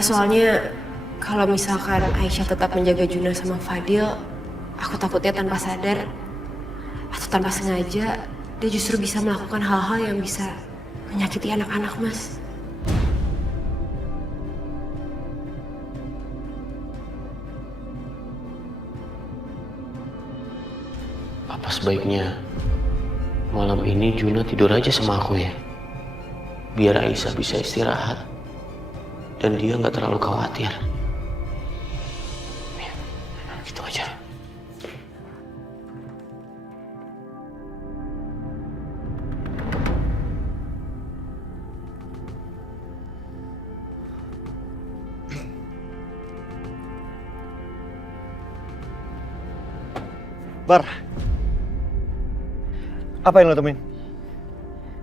Ya soalnya kalau misalkan Aisyah tetap menjaga Juna sama Fadil, aku takutnya tanpa sadar atau tanpa sengaja dia justru bisa melakukan hal-hal yang bisa menyakiti anak-anak, Mas. Apa sebaiknya malam ini Juna tidur aja sama aku ya? Biar Aisyah bisa istirahat dan dia nggak terlalu khawatir. Ya, gitu aja. Bar, apa yang lo temuin?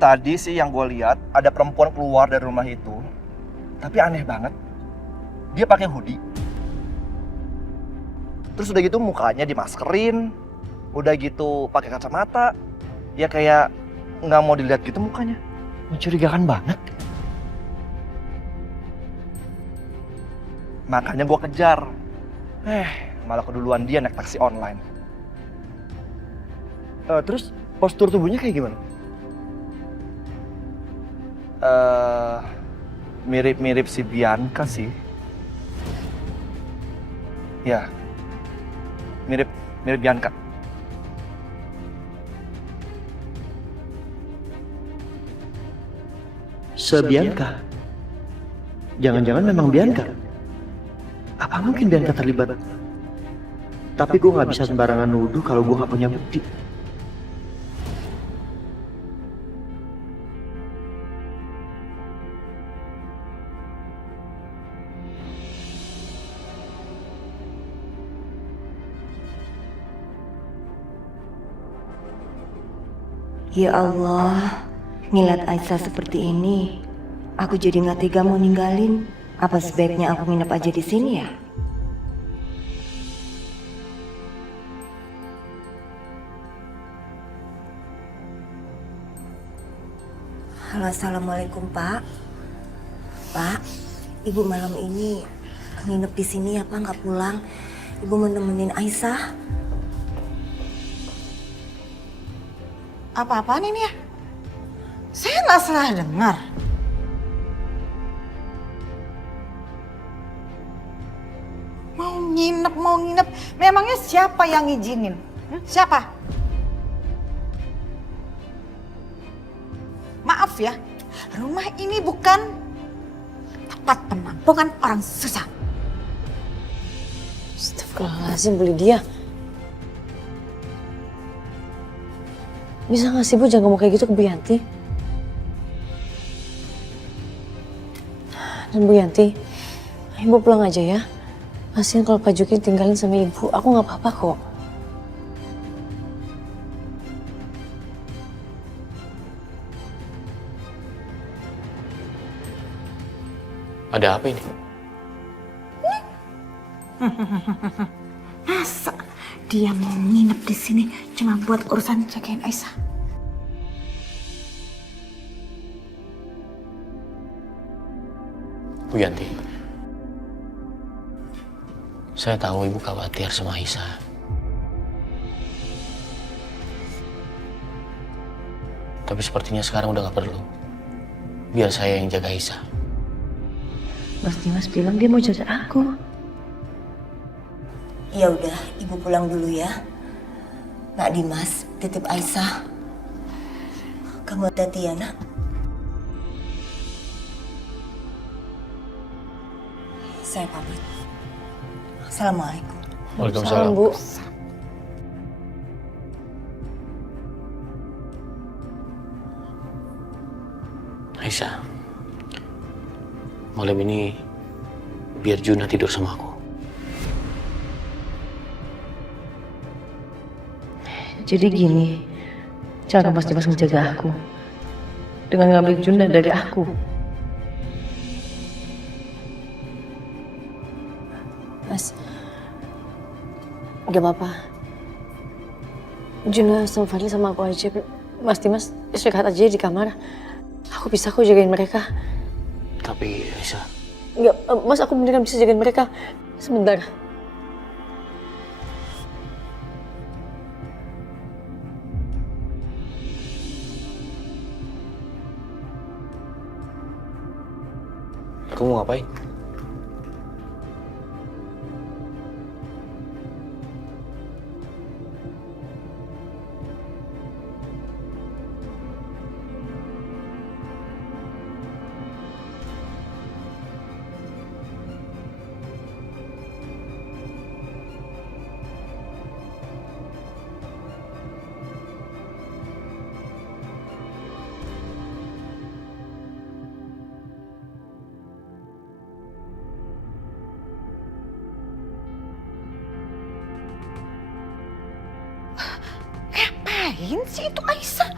Tadi sih yang gue lihat ada perempuan keluar dari rumah itu, tapi aneh banget. Dia pakai hoodie. Terus udah gitu mukanya dimaskerin, udah gitu pakai kacamata. Ya kayak nggak mau dilihat gitu mukanya. Mencurigakan banget. Makanya gue kejar. Malah keduluan dia naik taksi online. Terus postur tubuhnya kayak gimana? Mirip-mirip si Bianca sih. Ya, mirip Bianca. Sebianca? Jangan-jangan memang Bianca? Apa mungkin Bianca terlibat? Tapi gue nggak bisa sembarangan nuduh kalau gue nggak punya bukti. Ya Allah, ngeliat Aisyah seperti ini, aku jadi nggak tega mau ninggalin. Apa sebaiknya aku nginep aja di sini ya? Halo, assalamualaikum Pak. Pak, Ibu malam ini nginep di sini ya Pak, nggak pulang. Ibu mau nemenin Aisyah. Apa-apaan ini ya? Saya nggak salah dengar. Mau nginep. Memangnya siapa yang ngizinin? Siapa? Maaf ya, rumah ini bukan tempat penampungan orang susah. Astagfirullahaladzim, beli dia. Bisa gak sih Bu jangan ngomong kayak gitu ke Bu Yanti? Dan Bu Yanti, Ibu pulang aja ya. Kasian kalau Pak Juki tinggalin sama Ibu, aku gak apa-apa kok. Ada apa ini? Masa dia mau nginep di sini cuma buat urusan jagain Aisyah? Bu Yanti, saya tahu Ibu khawatir sama Aisyah. Tapi sepertinya sekarang udah gak perlu. Biar saya yang jaga Aisyah. Mas Dimas bilang dia mau jaga aku. Ya udah, Ibu pulang dulu ya. Nak Dimas, titip Aisyah. Kamu hati-hati ya, Nak. Saya pamit. Assalamualaikum. Waalaikumsalam. Bu. Aisyah, malam ini biar Juna tidur sama aku. Jadi gini, cara Mas Dimas menjaga aku dengan ngambil Juna dari aku. Mas, gak apa-apa. Juna sama Fadli sama aku aja. Mas Dimas istirahat aja di kamar. Aku bisa kok jagain mereka. Tapi Aisyah, Enggak, Mas, aku beneran bisa jagain mereka. Sebentar. Kamu mau ngapain? Ngapain sih itu Aisyah?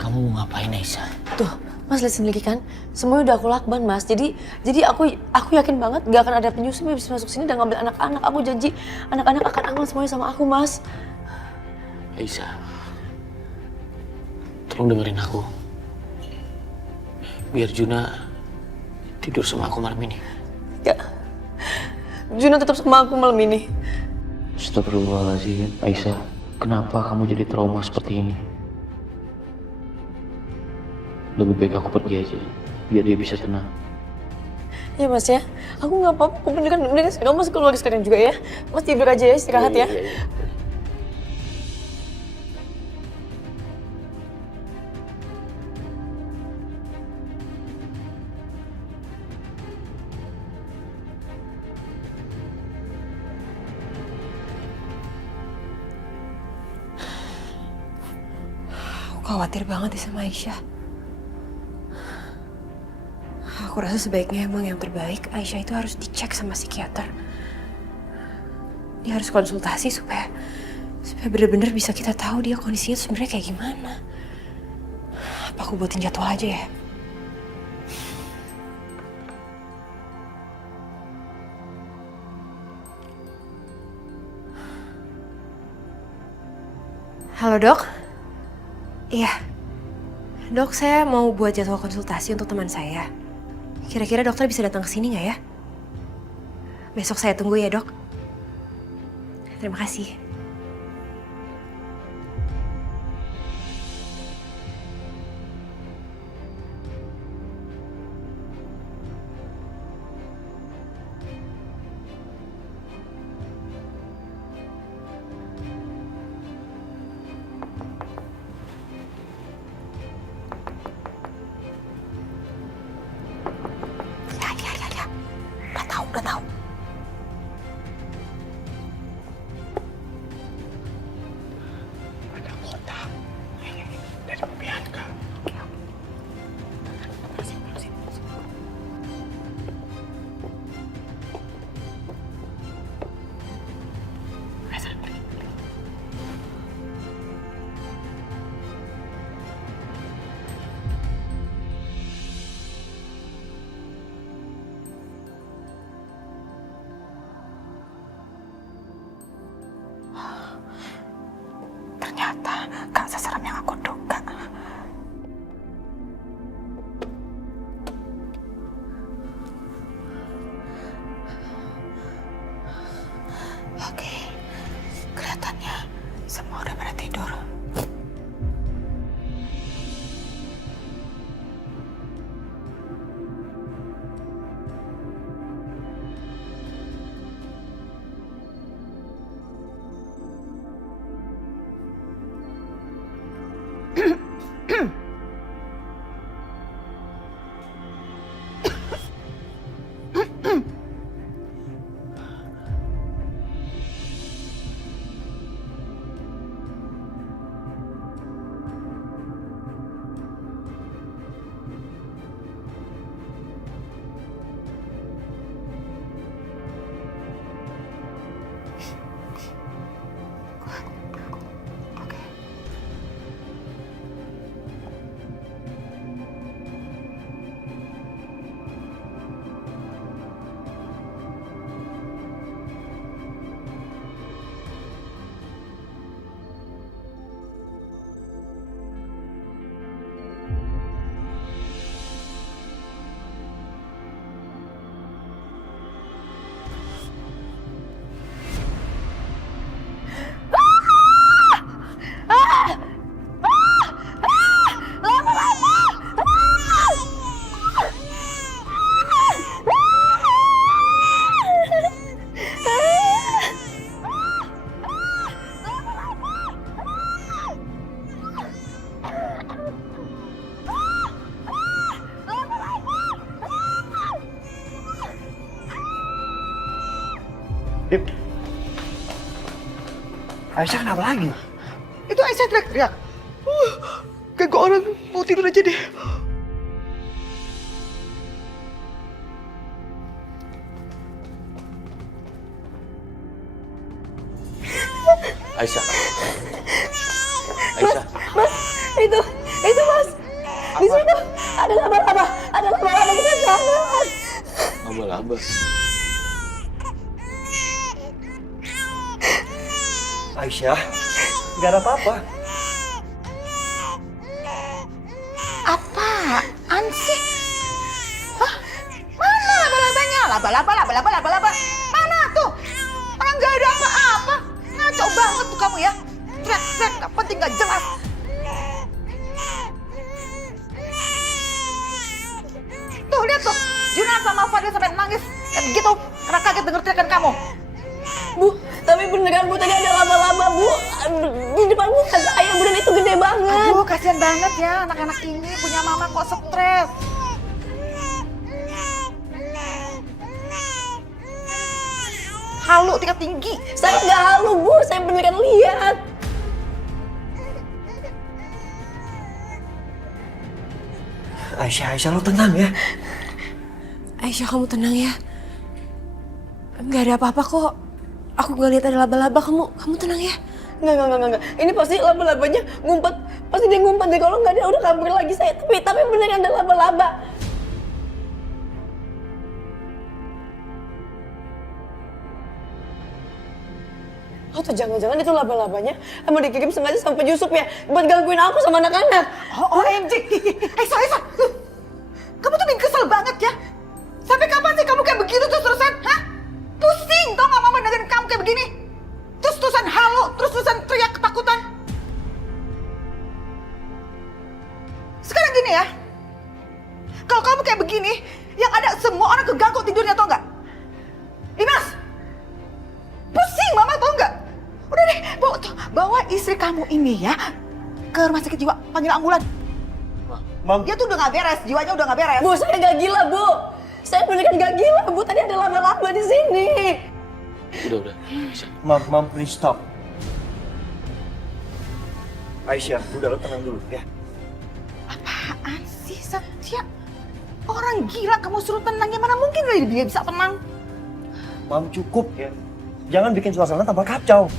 Kamu mau ngapain, Aisyah? Tuh, Mas lihat sendiri kan, semuanya udah aku lakban, Mas. Jadi aku yakin banget gak akan ada penyusup yang bisa masuk sini dan ngambil anak-anak. Aku janji anak-anak akan aman semuanya sama aku, Mas. Aisyah, tolong dengerin aku. Biar Juna tidur sama aku malam ini. Ya, Juna tetap sama aku malam ini. Astagfirullahaladzim, Aisyah. Kenapa kamu jadi trauma seperti ini? Lebih baik aku pergi aja, biar dia bisa tenang. Ya Mas ya, aku nggak apa-apa. Aku beneran sekarang Mas keluar sekarang juga ya. Mas tidur aja ya, istirahat ya. Iya. Aku khawatir banget ya sama Aisyah. Aku rasa sebaiknya emang yang terbaik Aisyah itu harus dicek sama psikiater. Dia harus konsultasi supaya benar-benar bisa kita tahu dia kondisinya sebenarnya kayak gimana. Apa aku buatin jadwal aja ya? Halo dok? Iya. Dok, saya mau buat jadwal konsultasi untuk teman saya. Kira-kira dokter bisa datang ke sini nggak ya? Besok saya tunggu ya, dok. Terima kasih. Udah tahu. Dim. Aisyah kenapa lagi? Itu Aisyah teriak-teriak. Kayak orang mau tidur aja deh. Aisyah. Aisyah. Mas, itu mas. Di situ ada laba-laba kita jangan. Laba-laba. Aisyah, nggak ada apa-apa. Apaan sih? Hah? Mana laba-labanya? Laba-laba. Mana tuh? Orang nggak ada apa-apa. Ngaco banget tuh kamu ya. Teriak-teriak nggak penting nggak jelas. Tuh lihat tuh, Juna sama Fadil sampai nangis kayak gitu karena kaget denger teriakan kamu. Bu, tapi beneran Bu tadi ada laba-laba Bu. Di depan muka saya Bu dan itu gede banget. Aduh, kasihan banget ya anak-anak ini punya mama kok stres. Halu tingkat tinggi. Saya nggak halu Bu, saya beneran lihat. Aisyah, lo tenang ya. Aisyah, kamu tenang ya. Nggak ada apa-apa kok. Aku nggak lihat ada laba-laba. Kamu tenang ya. Enggak. Ini pasti laba-labanya ngumpet. Pasti dia ngumpet deh. Kalau nggak dia udah kabur lagi saya. Tapi beneran ada laba-laba. Atau jangan-jangan itu laba-labanya emang dikirim sengaja sampai Yusuf ya buat gangguin aku sama anak-anak. OMG. Aisyah. Kamu tuh bikin kesel banget ya. Sampai kapan sih kamu kayak begitu terus-terusan? Hah? Pusing tau gak mama dengerin kamu kayak begini? Terus-terusan halu, terus-terusan teriak ketakutan. Sekarang gini ya. Kalau kamu kayak begini, yang ada semua orang keganggu tidurnya tau gak? Dimas! Pusing mama tau gak? Udah deh, bawa istri kamu ini ya ke rumah sakit jiwa, panggil ambulan. Mam, Dia tuh udah gak beres, jiwanya udah gak beres. Bu, saya nggak gila Bu. Saya beneran nggak gila Bu. Tadi ada laba-laba di sini. Udah. Aisyah. mam, please stop. Aisyah, udah lo tenang dulu ya. Apaan sih Satya? Orang gila kamu suruh tenang, gimana mungkin dia bisa tenang? Mam, cukup ya. Jangan bikin suasana tambah kacau.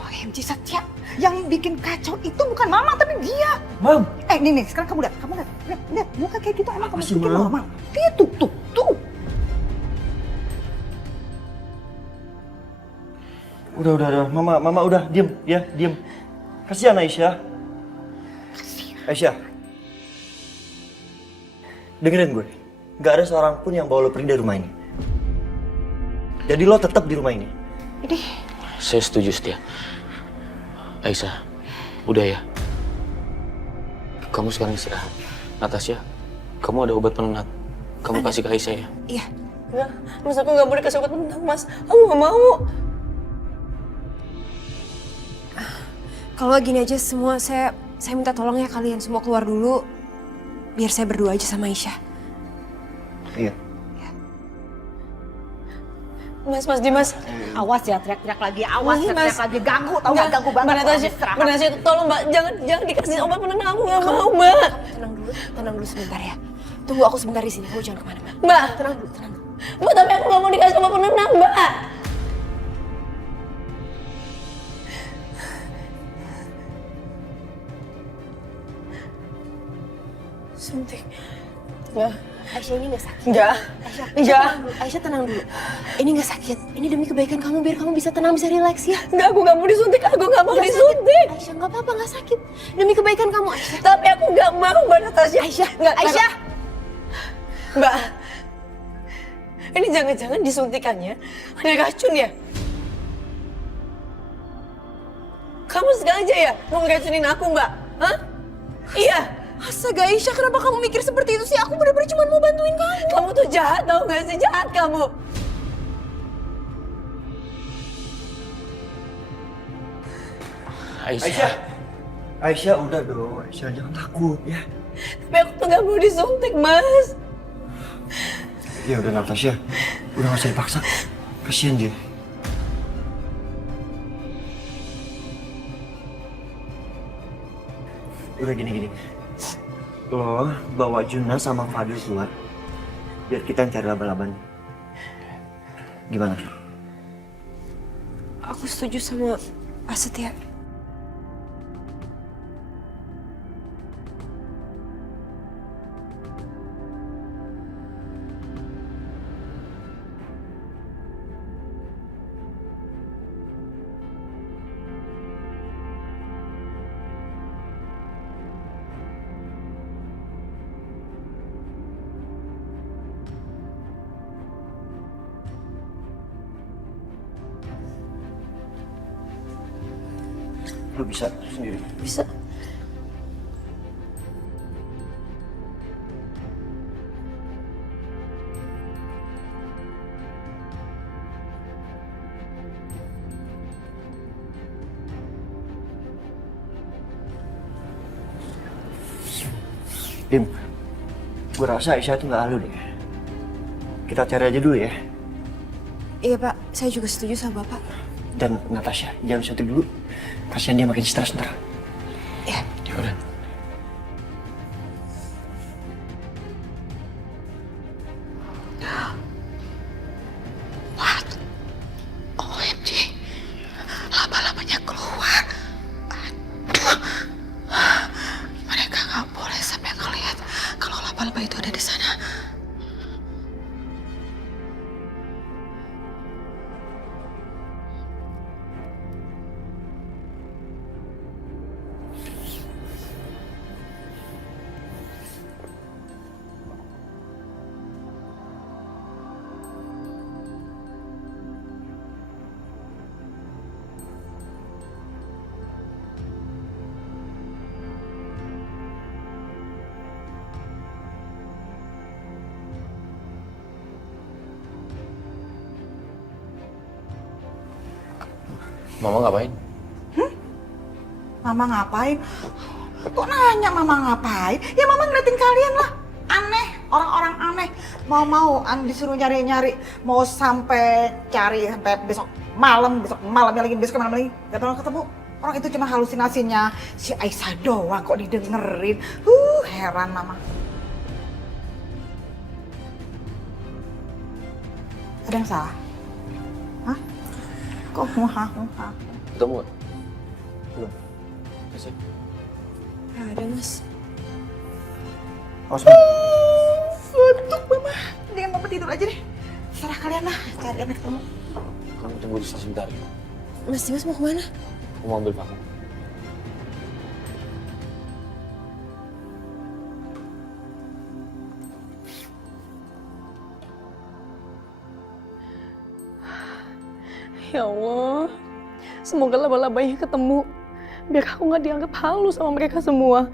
OMG Satya, yang bikin kacau itu bukan mama tapi dia. Mam, Nih, sekarang kamu lihat, muka kayak gitu emang Apa kamu sih, pikir Mam? normal? Dia tuh. udah. Mama udah, diem. Kasihan Aisyah. Aisyah. Dengerin gue. Gak ada seorang pun yang bawa lo pergi dari rumah ini. Jadi lo tetap di rumah ini. Ini Saya setuju, Setia. Aisyah, udah ya. Kamu sekarang istirahat. Natasha, kamu ada obat penenang. Kamu kasih ke Aisyah ya. Iya. Enggak, Mas aku nggak boleh kasih obat penenang Mas. Aku nggak mau. Kalau gini aja semua saya minta tolong ya kalian semua keluar dulu. Biar saya berdua aja sama Aisyah. Iya. Mas Dimas. awas ya teriak-teriak lagi, awas Mas. teriak lagi ganggu, tau gak ganggu banget. Mbak Natasha, Istirahat. Mbak Natasha, tolong Mbak, jangan dikasih obat penenang, aku nggak mau Mbak. Tenang dulu sebentar ya. Tunggu aku sebentar di sini, kamu jangan kemana-mana. Mbak, Tenang dulu. Mbak, tapi aku nggak mau dikasih obat penenang Mbak. Suntik. Enggak. Aisyah ini nggak sakit. Enggak. Enggak. Aisyah tenang dulu. Ini nggak sakit. Ini demi kebaikan kamu biar kamu bisa tenang, bisa rileks ya. Enggak, aku nggak mau disuntik. Aku nggak mau disuntik. Aisyah nggak apa-apa, nggak sakit. Demi kebaikan kamu Aisyah. Tapi aku nggak mau Mbak Natasha. Aisyah, Nggak, Aisyah. Mbak. Ini jangan-jangan disuntikannya ada racun ya? Kamu sengaja ya mau ngeracunin aku Mbak? Hah? Iya. Astaga Aisyah, kenapa kamu mikir seperti itu sih? Aku benar-benar cuma mau bantuin kamu. Kamu tuh jahat tau gak sih? Jahat kamu. Aisyah. Aisyah udah dong, Aisyah jangan takut ya. Tapi aku tuh gak mau disuntik Mas. Ya udah Natasha, udah gak usah dipaksa. Kasian dia. Udah gini. Lo bawa Juna sama Fadil keluar. Biar kita yang cari laba-labanya. Gimana? Aku setuju sama Pak Setia. Lo bisa sendiri. Bisa. Dim, gue rasa Aisyah itu nggak halu deh. Kita cari aja dulu ya. Iya Pak, saya juga setuju sama Bapak. Dan Natasha, jangan syuting dulu. Kasihan dia makin stres ntar. Ya. Ya udah. OMG, laba-labanya keluar. Aduh, mereka nggak boleh sampai ngeliat kalau laba-laba itu ada di sana. Mama ngapain? Mama ngapain? Kok nanya mama ngapain? Ya mama ngeliatin kalian lah. Aneh, orang-orang aneh. Mau-mau disuruh nyari-nyari. Mau sampai cari sampai besok malamnya lagi, besok malam lagi. Gak tahu ketemu. Orang itu cuma halusinasinya si Aisyah doang kok didengerin. Heran mama. Ada yang salah? Hah? Kok muha? Ketemu gak? Belum. Kasih. Nggak ada Mas. Awas, Suntuk mama. Dengan mama tidur aja deh. Serah kalian lah, cari anak ketemu. Kamu tunggu di sini sebentar ya. Mas Dimas mau kemana? Aku mau ambil paku. Ya Allah, semoga laba-labanya ketemu. Biar aku nggak dianggap halu sama mereka semua.